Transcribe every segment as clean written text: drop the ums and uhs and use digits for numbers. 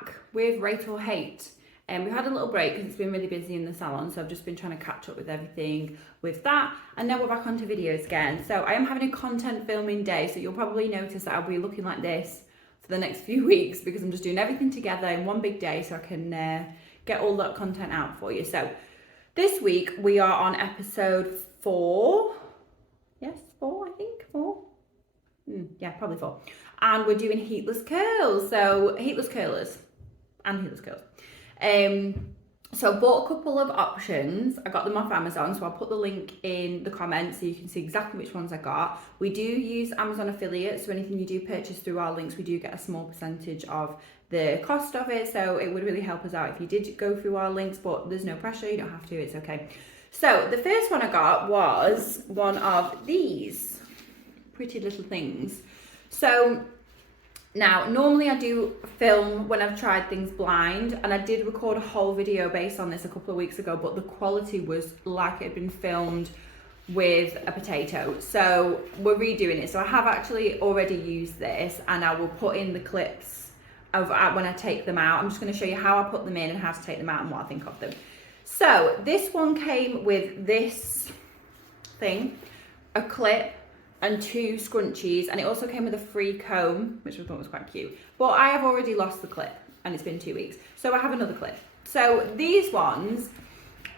back with Rate or Hate. And we had a little break because it's been really busy in the salon, so I've just been trying to catch up with everything with that. And now we're back onto videos again. So I am having a content filming day, so you'll probably notice that I'll be looking like this for the next few weeks because I'm just doing everything together in one big day so I can get all that content out for you. So this week we are on episode 4. Yes, 4, I think, 4. Yeah, probably 4. And we're doing heatless curls. So heatless curlers and heatless curls. So I bought a couple of options. I got them off Amazon, so I'll put the link in the comments so you can see exactly which ones I got. We do use Amazon affiliates, so anything you do purchase through our links, we do get a small percentage of the cost of it, so it would really help us out if you did go through our links, but there's no pressure, you don't have to, it's okay. So the first one I got was one of these pretty little things. So now, normally I do film when I've tried things blind, and I did record a whole video based on this a couple of weeks ago, but the quality was like it had been filmed with a potato. So we're redoing it. So I have actually already used this, and I will put in the clips of when I take them out. I'm just going to show you how I put them in and how to take them out and what I think of them. So this one came with this thing, a clip, and 2 scrunchies, and it also came with a free comb, which I thought was quite cute. But I have already lost the clip, and it's been 2 weeks, so I have another clip. So these ones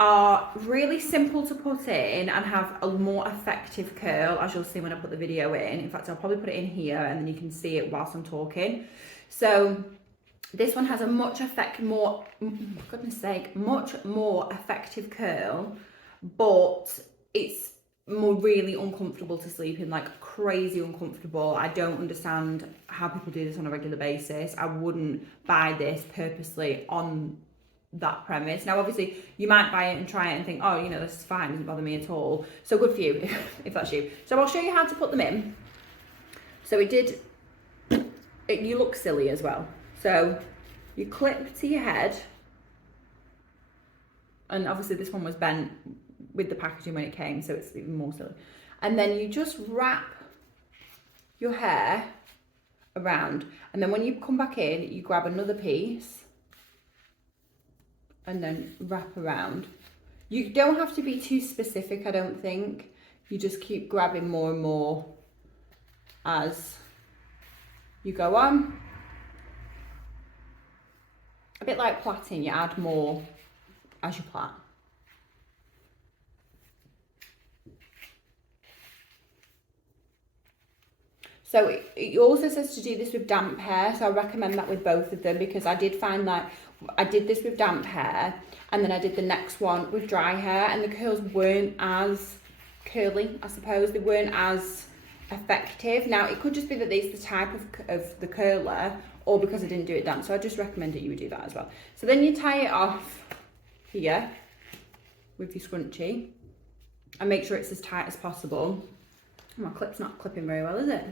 are really simple to put in and have a more effective curl, as you'll see when I put the video in. In fact, I'll probably put it in here, and then you can see it whilst I'm talking. So this one has a much more effective curl, but it's really uncomfortable to sleep in, like crazy uncomfortable. I don't understand how people do this on a regular basis. I wouldn't buy this purposely on that premise. Now obviously you might buy it and try it and think, oh, you know, this is fine, it doesn't bother me at all, so good for you if that's you. So I'll show you how to put them in. So you look silly as well. So you clip to your head, and obviously this one was bent with the packaging when it came, so it's even more silly. And then you just wrap your hair around, and then when you come back in, you grab another piece and then wrap around. You don't have to be too specific, I don't think. You just keep grabbing more and more as you go on. A bit like plaiting, you add more as you plait. So it also says to do this with damp hair, so I recommend that with both of them, because I did find that I did this with damp hair and then I did the next one with dry hair, and the curls weren't as curly, I suppose. They weren't as effective. Now it could just be that these are the type of the curler, or because I didn't do it damp, so I just recommend that you would do that as well. So then you tie it off here with your scrunchie and make sure it's as tight as possible. My clip's not clipping very well, is it?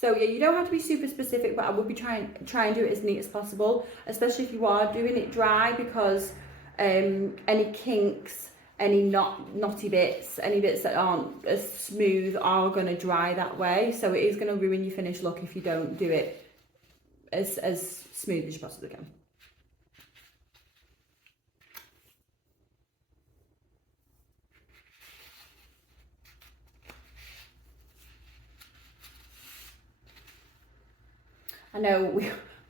So yeah, you don't have to be super specific, but I would be try and do it as neat as possible, especially if you are doing it dry, because any kinks, any knotty bits, any bits that aren't as smooth are going to dry that way. So it is going to ruin your finished look if you don't do it as smooth as you possibly can. I know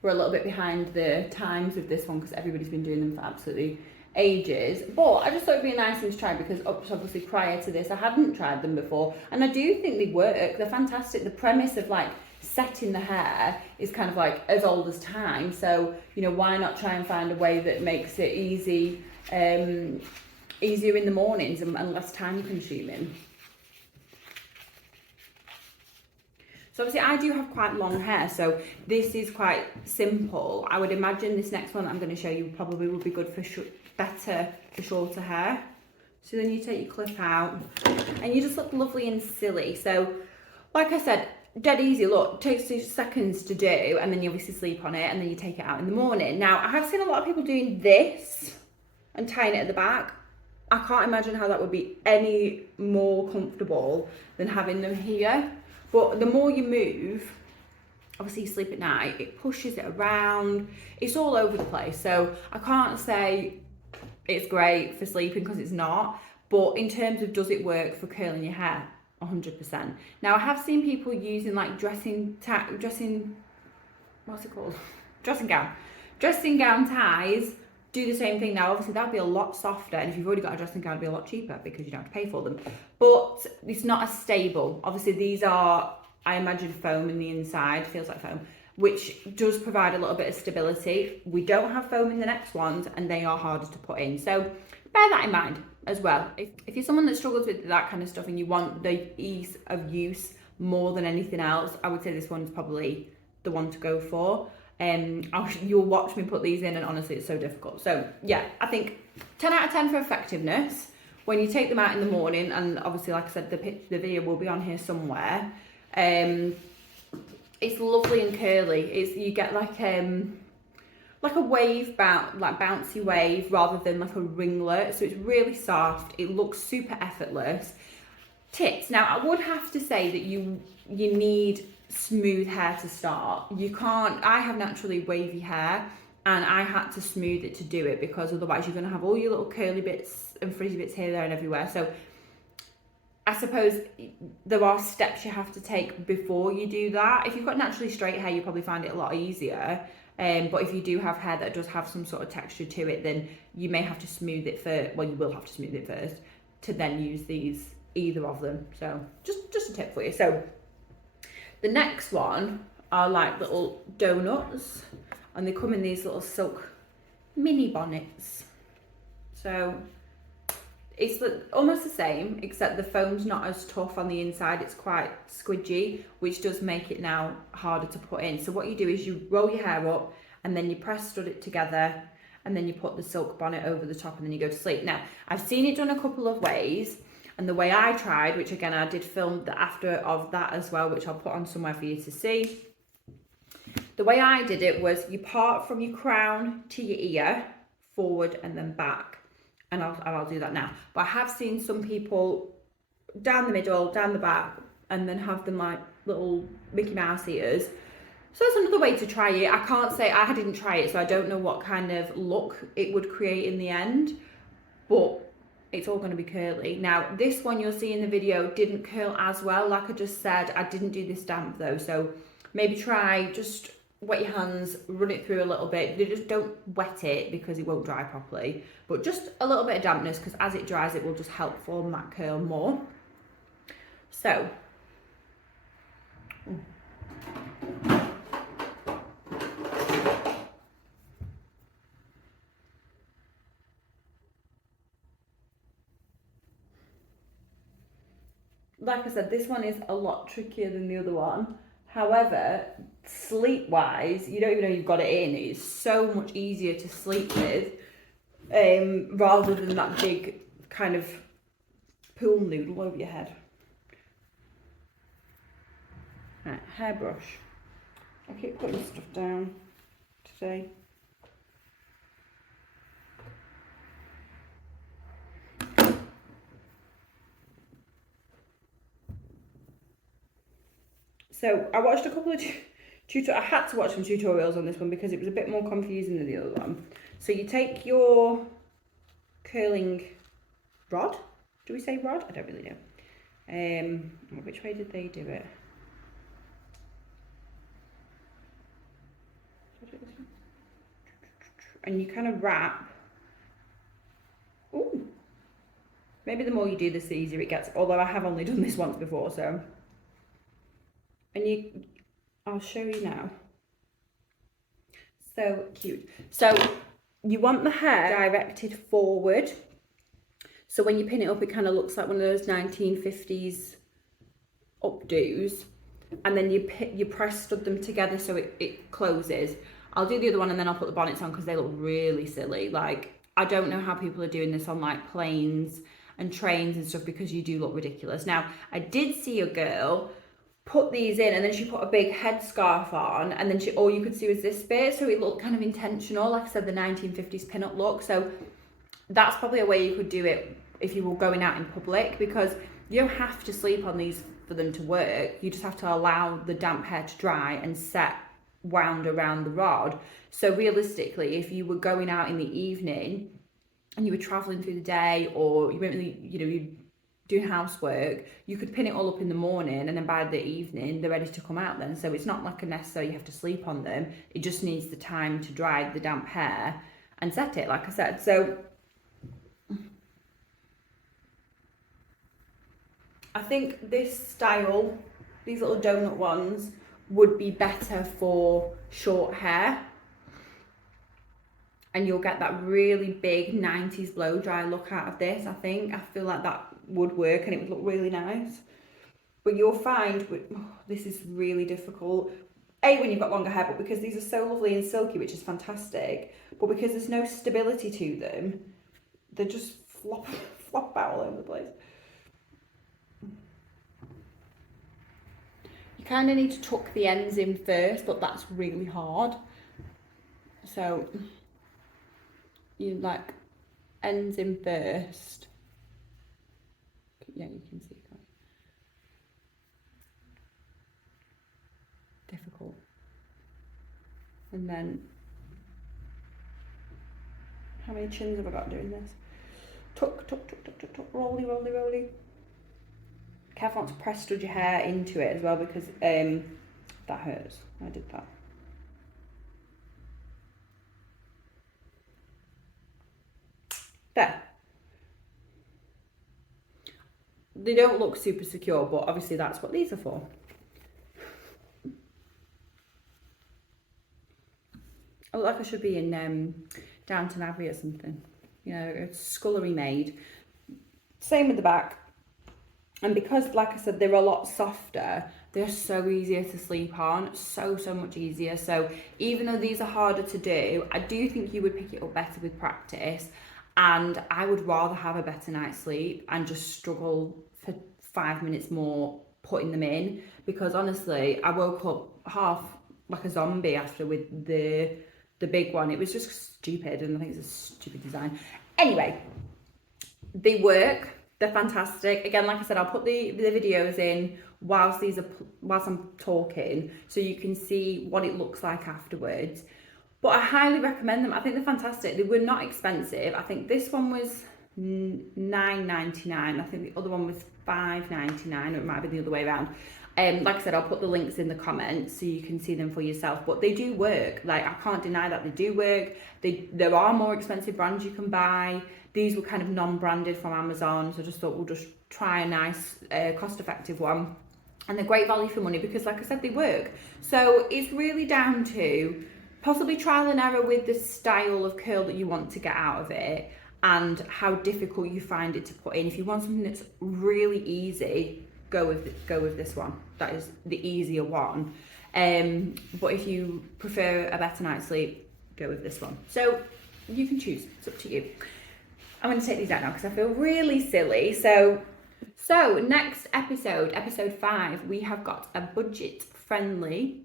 we're a little bit behind the times with this one because everybody's been doing them for absolutely ages, but I just thought it'd be a nice thing to try, because obviously prior to this I hadn't tried them before, and I do think they work. They're fantastic. The premise of like setting the hair is kind of like as old as time, so you know, why not try and find a way that makes it easier in the mornings and less time consuming. So obviously I do have quite long hair, so this is quite simple. I would imagine this next one that I'm going to show you probably will be good for better for shorter hair. So then you take your clip out and you just look lovely and silly. So like I said, dead easy look, takes 2 seconds to do, and then you obviously sleep on it and then you take it out in the morning. Now I have seen a lot of people doing this and tying it at the back. I can't imagine how that would be any more comfortable than having them here. But the more you move, obviously you sleep at night, it pushes it around, it's all over the place. So I can't say it's great for sleeping because it's not, but in terms of does it work for curling your hair, 100%. Now I have seen people using like dressing gown ties do the same thing. Now obviously that'd be a lot softer, and if you've already got a dressing gown, it'd be a lot cheaper because you don't have to pay for them, but it's not as stable. Obviously these are, I imagine, foam in the inside, feels like foam, which does provide a little bit of stability. We don't have foam in the next ones, and they are harder to put in, so bear that in mind as well. If you're someone that struggles with that kind of stuff and you want the ease of use more than anything else, I would say this one's probably the one to go for. You'll watch me put these in, and honestly it's so difficult. So yeah, I think 10 out of 10 for effectiveness. When you take them out in the morning, and obviously like I said, the video will be on here somewhere, it's lovely and curly. You get like a wave, bouncy wave rather than like a ringlet, so it's really soft. It looks super effortless. Tips. Now I would have to say that you need smooth hair to start. You can't, I have naturally wavy hair, and I had to smooth it to do it, because otherwise you're going to have all your little curly bits and frizzy bits here, there and everywhere. So I suppose there are steps you have to take before you do that. If you've got naturally straight hair, you probably find it a lot easier. But if you do have hair that does have some sort of texture to it, then you may have to smooth it first. Well, you will have to smooth it first to then use either of them. So just a tip for you. So the next one are like little donuts, and they come in these little silk mini bonnets. So it's almost the same, except the foam's not as tough on the inside. It's quite squidgy, which does make it now harder to put in. So what you do is you roll your hair up, and then you press stud it together, and then you put the silk bonnet over the top, and then you go to sleep. Now, I've seen it done a couple of ways, and the way I tried, which again, I did film the after of that as well, which I'll put on somewhere for you to see. The way I did it was you part from your crown to your ear, forward and then back. And I'll do that now. But I have seen some people down the middle, down the back, and then have them like little Mickey Mouse ears. So that's another way to try it. I can't say, I didn't try it, so I don't know what kind of look it would create in the end, but it's all going to be curly. Now, this one you'll see in the video didn't curl as well. Like I just said, I didn't do this damp though, so maybe try, just wet your hands, run it through a little bit. You just don't wet it because it won't dry properly, but just a little bit of dampness, because as it dries it will just help form that curl more. So like I said, this one is a lot trickier than the other one. However, sleep-wise, you don't even know you've got it in. It's so much easier to sleep with, rather than that big kind of pool noodle over your head. Right, hairbrush. I keep putting stuff down today. So I watched a couple of I had to watch some tutorials on this one because it was a bit more confusing than the other one. So you take your curling rod. Do we say rod? I don't really know. Which way did they do it? And you kind of wrap. Ooh. Maybe the more you do this, the easier it gets. Although I have only done this once before, so. And I'll show you now. So cute. So you want the hair directed forward. So when you pin it up, it kind of looks like one of those 1950s updos. And then you press stud them together so it closes. I'll do the other one and then I'll put the bonnets on because they look really silly. Like, I don't know how people are doing this on like planes and trains and stuff, because you do look ridiculous. Now, I did see a girl put these in and then she put a big headscarf on, and then all you could see was this bit, so it looked kind of intentional, like I said, the 1950s pin-up look. So that's probably a way you could do it if you were going out in public, because you don't have to sleep on these for them to work. You just have to allow the damp hair to dry and set wound around the rod. So realistically, if you were going out in the evening and you were traveling through the day, or you weren't really, you're doing housework, you could pin it all up in the morning, and then by the evening they're ready to come out then. So it's not like a necessary you have to sleep on them. It just needs the time to dry the damp hair and set it, like I said. So I think this style, these little donut ones, would be better for short hair, and you'll get that really big 90s blow dry look out of this. I feel like that would work and it would look really nice. But you'll find this is really difficult, when you've got longer hair, but because these are so lovely and silky, which is fantastic, but because there's no stability to them, they just flop out all over the place. You kind of need to tuck the ends in first, but that's really hard. So you like ends in first. Yeah, you can see that. Difficult. And then, how many chins have I got doing this? Tuck, tuck, tuck, tuck, tuck, tuck, rolly, rolly, rolly. Careful not to press stud your hair into it as well, because that hurts. I did that. There. They don't look super secure, but obviously that's what these are for. I look like I should be in Downton Abbey or something. You know, a scullery maid. Same with the back. And because, like I said, they're a lot softer, they're so easier to sleep on, so much easier. So even though these are harder to do, I do think you would pick it up better with practice, and I would rather have a better night's sleep and just struggle for 5 minutes more putting them in, because honestly, I woke up half like a zombie after with the big one. It was just stupid, and I think it's a stupid design. Anyway, they work. They're fantastic. Again, like I said, I'll put the videos in whilst I'm talking, so you can see what it looks like afterwards. But I highly recommend them. I think they're fantastic. They were not expensive. I think this one was $9.99. I think the other one was $5.99, or it might be the other way around. Like I said, I'll put the links in the comments so you can see them for yourself. But they do work. Like, I can't deny that they do work. There are more expensive brands you can buy. These were kind of non-branded from Amazon, so I just thought we'll just try a nice, cost-effective one. And they're great value for money because, like I said, they work. So it's really down to possibly trial and error with the style of curl that you want to get out of it, and how difficult you find it to put in. If you want something that's really easy, go with this one. That is the easier one. But if you prefer a better night's sleep, go with this one. So you can choose. It's up to you. I'm going to take these out now because I feel really silly. So next episode 5, we have got a budget friendly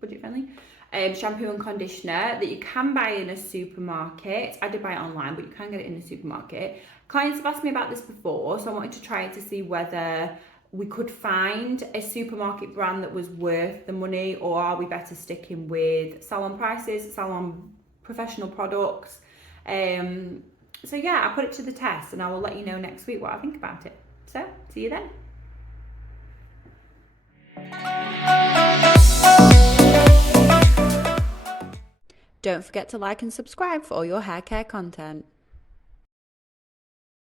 shampoo and conditioner that you can buy in a supermarket. I did buy it online, but you can get it in a supermarket. Clients have asked me about this before, so I wanted to try it to see whether we could find a supermarket brand that was worth the money, or are we better sticking with salon prices, salon professional products. So yeah, I put it to the test, and I will let you know next week what I think about it. So, see you then. Don't forget to like and subscribe for all your hair care content.